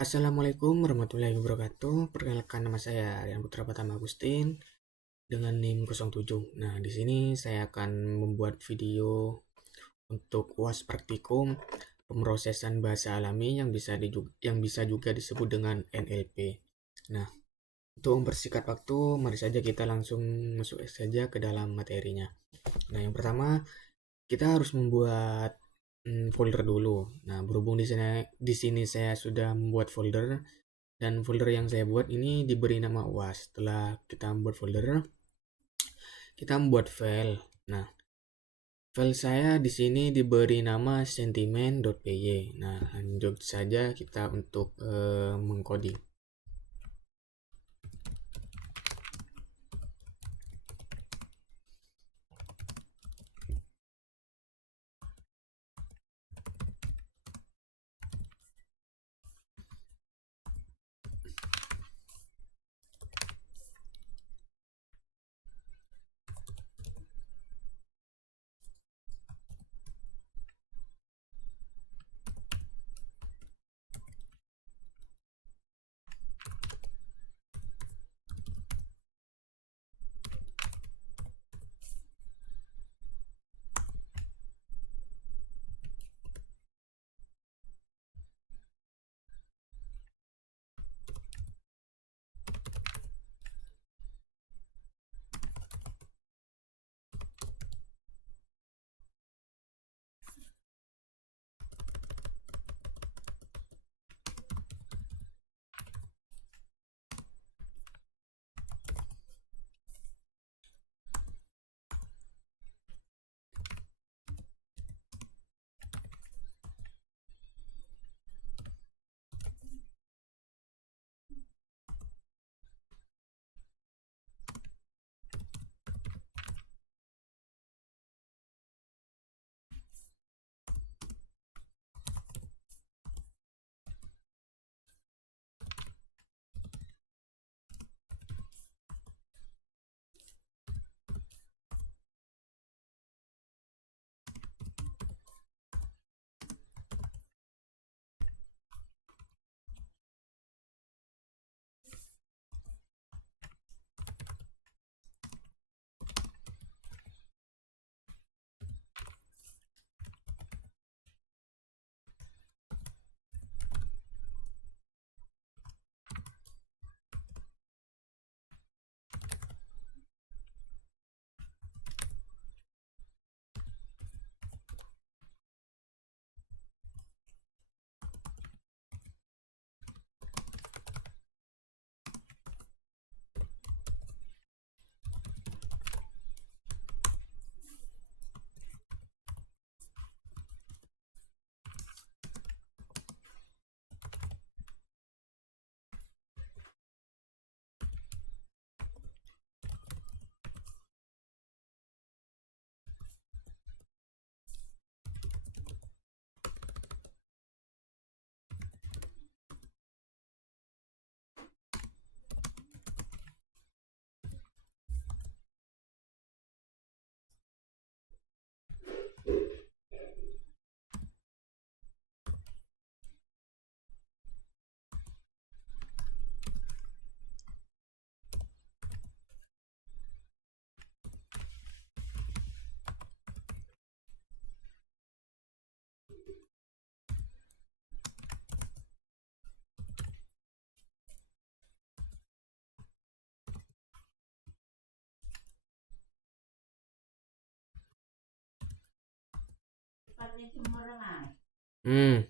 Assalamualaikum warahmatullahi wabarakatuh. Perkenalkan, nama saya Rian Putra Pratama Agustin dengan NIM 07. Nah, di sini saya akan membuat video untuk UAS praktikum pemrosesan bahasa alami yang bisa juga disebut dengan NLP. Nah, untuk mempersingkat waktu, mari saja kita langsung masuk saja ke dalam materinya. Nah, yang pertama kita harus membuat folder dulu. Nah, berhubung di sini saya sudah membuat folder, dan folder yang saya buat ini diberi nama UAS. Setelah kita membuat folder, kita membuat file. Nah, file saya di sini diberi nama sentimen.py. Nah, lanjut saja kita untuk mengcoding. Hmm.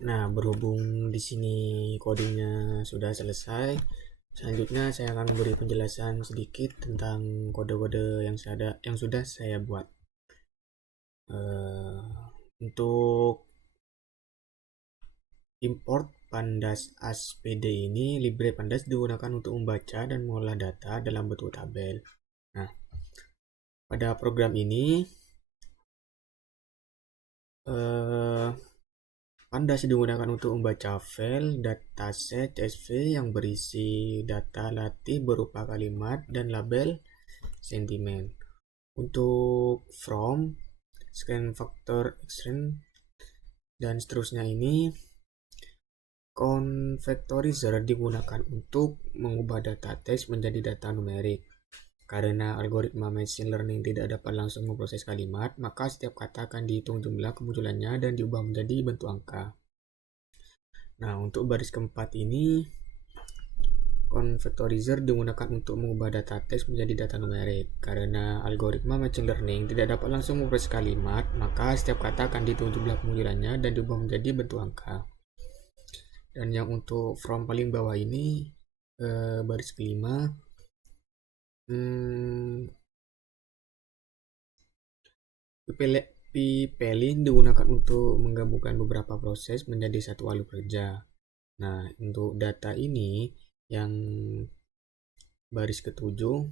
Nah, berhubung di sini codingnya sudah selesai, selanjutnya saya akan memberi penjelasan sedikit tentang kode-kode yang sudah saya buat. Untuk import pandas ASPD ini, Libre Pandas digunakan untuk membaca dan mengolah data dalam bentuk tabel. Nah, pada program ini Pandas digunakan untuk membaca file dataset CSV yang berisi data latih berupa kalimat dan label sentimen. Untuk from, scan factor, extend, dan seterusnya ini, Convectorizer digunakan untuk mengubah data teks menjadi data numerik. Karena algoritma machine learning tidak dapat langsung memproses kalimat, maka setiap kata akan dihitung jumlah kemunculannya dan diubah menjadi bentuk angka. Nah, untuk baris keempat ini, Convectorizer digunakan untuk mengubah data teks menjadi data numerik. Karena algoritma machine learning tidak dapat langsung memproses kalimat, maka setiap kata akan dihitung jumlah kemunculannya dan diubah menjadi bentuk angka. Dan yang untuk from paling bawah ini, baris kelima, Pipelin digunakan untuk menggabungkan beberapa proses menjadi satu alur kerja. Nah, untuk data ini yang baris ketujuh,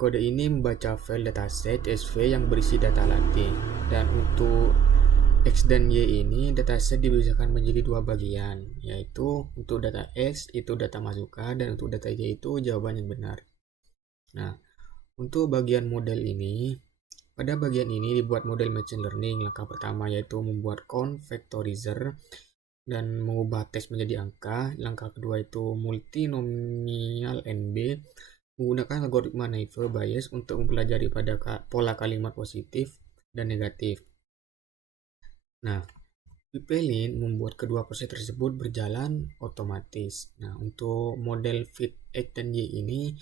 kode ini membaca file dataset CSV yang berisi data latih. Dan untuk X dan Y ini dataset dibedakan menjadi dua bagian, yaitu untuk data X itu data masukan dan untuk data Y itu jawaban yang benar. Nah, untuk bagian model ini, pada bagian ini dibuat model machine learning. Langkah pertama yaitu membuat convectorizer dan mengubah teks menjadi angka. Langkah kedua itu multinomial NB menggunakan algoritma Naive Bayes untuk mempelajari pada pola kalimat positif dan negatif. Nah, Pipelin membuat kedua proses tersebut berjalan otomatis. Nah, untuk model fit X dan Y ini,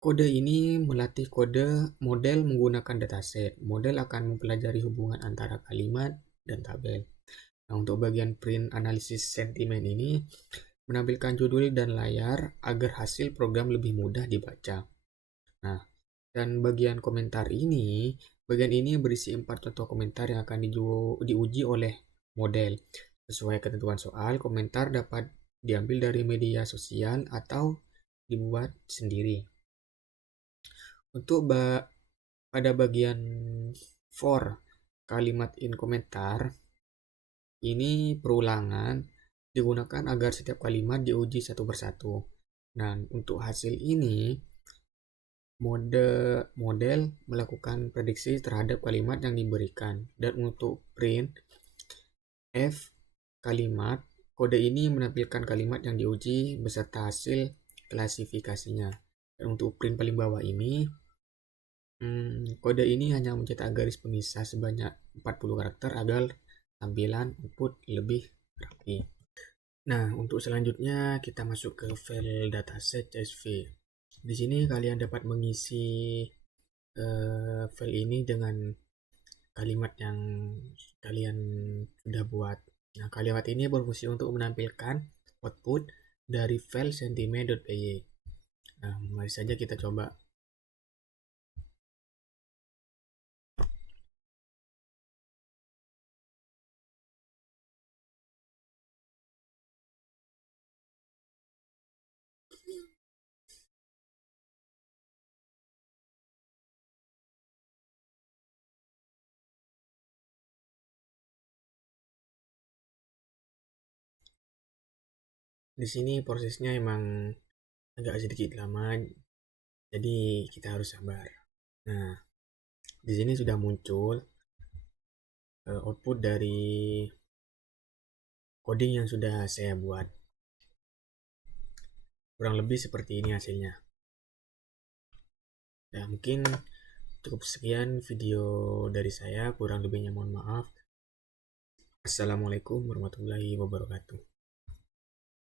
kode ini melatih kode model menggunakan dataset. Model akan mempelajari hubungan antara kalimat dan tabel. Nah, untuk bagian print analisis sentimen ini menampilkan judul dan layar agar hasil program lebih mudah dibaca. Nah, dan bagian komentar ini, bagian ini berisi 4 contoh komentar yang akan diuji oleh model. Sesuai ketentuan soal, komentar dapat diambil dari media sosial atau dibuat sendiri. Untuk pada bagian for kalimat in komentar, ini perulangan digunakan agar setiap kalimat diuji satu persatu. Dan untuk hasil ini, model melakukan prediksi terhadap kalimat yang diberikan. Dan untuk print F kalimat, kode ini menampilkan kalimat yang diuji beserta hasil klasifikasinya. Dan untuk print paling bawah ini, kode ini hanya mencetak garis pemisah sebanyak 40 karakter agar tampilan output lebih rapi. Nah, untuk selanjutnya kita masuk ke file dataset CSV. Di sini kalian dapat mengisi file ini dengan kalimat yang kalian sudah buat. Nah, kalimat ini berfungsi untuk menampilkan output dari file sentime.py. Nah, mari saja kita coba. Di sini prosesnya emang agak sedikit lama, jadi kita harus sabar. Nah, di sini sudah muncul output dari coding yang sudah saya buat. Kurang lebih seperti ini hasilnya. Ya, mungkin cukup sekian video dari saya. Kurang lebihnya mohon maaf. Assalamualaikum warahmatullahi wabarakatuh.